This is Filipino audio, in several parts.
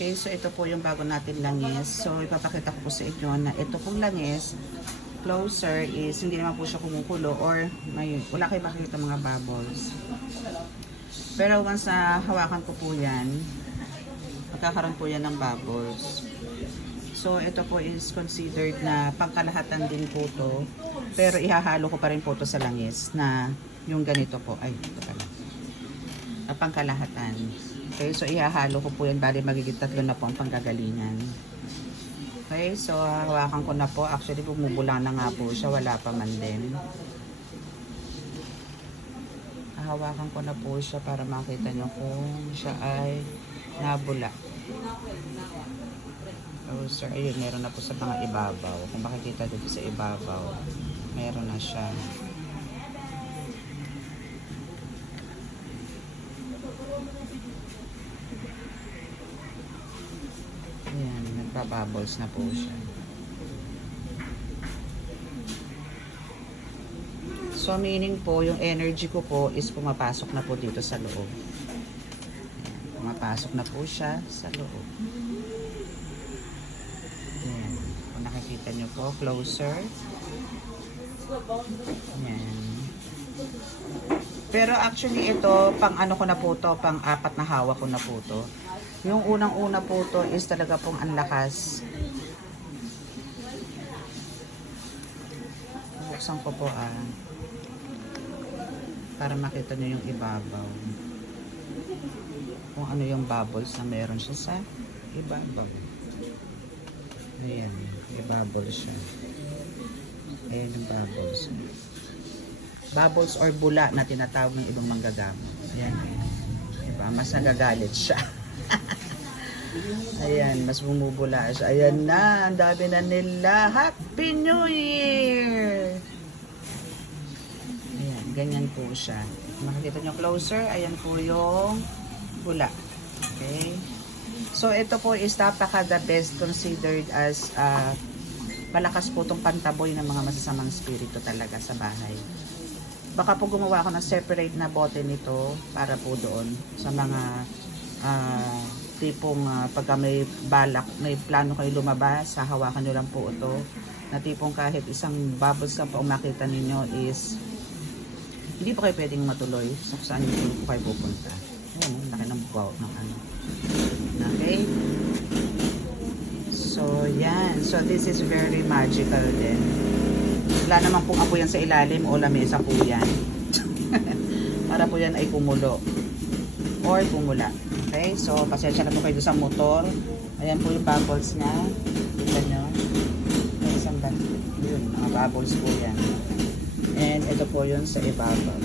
Okay, so ito po yung bago natin langis. So, ipapakita ko po sa inyo na ito pong langis, closer is hindi naman po siya kumukulo or wala kayo makikita mga bubbles. Pero once na hawakan ko po yan, magkakaroon po yan ng bubbles. So, ito po is considered na pangkalahatan din po to. Pero ihahalo ko pa rin po to sa langis na yung ganito po. Ay, ito pala. Pangkalahatan. Okay, so ihahalo ko po yan. Bali, magiging 3 na po ang panggagalingan. Okay, so hawakan ko na po. Actually, bumubula na nga po siya. Wala pa man din. Hawakan ko na po siya para makita nyo kung siya ay nabula. So, ayun, meron na po sa mga ibabaw. Kung makikita dito sa ibabaw, meron na siya. Ayan, nagbabubbles na po siya. So, meaning po, yung energy ko po is pumapasok na po dito sa loob. Ayan, pumapasok na po siya sa loob. Ayan, kung nakikita nyo po, closer. Ayan. Pero actually ito, pang ano ko na po to, pang 4 na hawak ko na po to. Yung unang-una po to is talaga pong ang lakas. Buksan ko po para makita nyo yung ibabaw. Kung ano yung bubbles na meron siya sa ibabaw. Ayan, i-bubbles siya. Ayan yung bubbles. Bubbles or bula na tinatawag ng ibang manggagamot. Ayan. Diba? Mas nagagalit siya. Ayan, mas bumubula siya. Ayan na, ang dami na nila. Happy New Year! Ayan, ganyan po siya. Makikita nyo closer, ayan po yung bula. Okay? So, ito po is napaka the best considered as malakas po itong pantaboy ng mga masasamang spirito talaga sa bahay. Baka po gumawa ako ng separate na bote nito para po doon sa mga tipong pagka may balak, may plano kayo lumabas, hahawakan nyo lang po ito. Na tipong kahit isang bubbles lang po ang makita ninyo is hindi po kayo pwedeng matuloy sa kung saan nyo po kayo pupunta. Ayan, laki ng buwaw ng ano. Okay? So, yan. So, this is very magical din. Wala naman pong apo yan sa ilalim o lamesa po yan. Para po yan ay kumulo. Or kumula. Okay? So, pasensya na po kayo sa motor. Ayan po yung bubbles niya. Tignan nyo. May isang yun, mga bubbles po yan. And ito po yun sa ibabaw.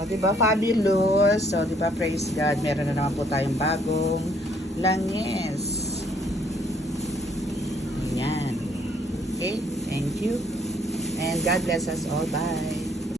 O, diba? Fabulous. So, diba? Praise God. Meron na naman po tayong bagong langis. Ayan. Okay? Thank you. And God bless us all. Bye.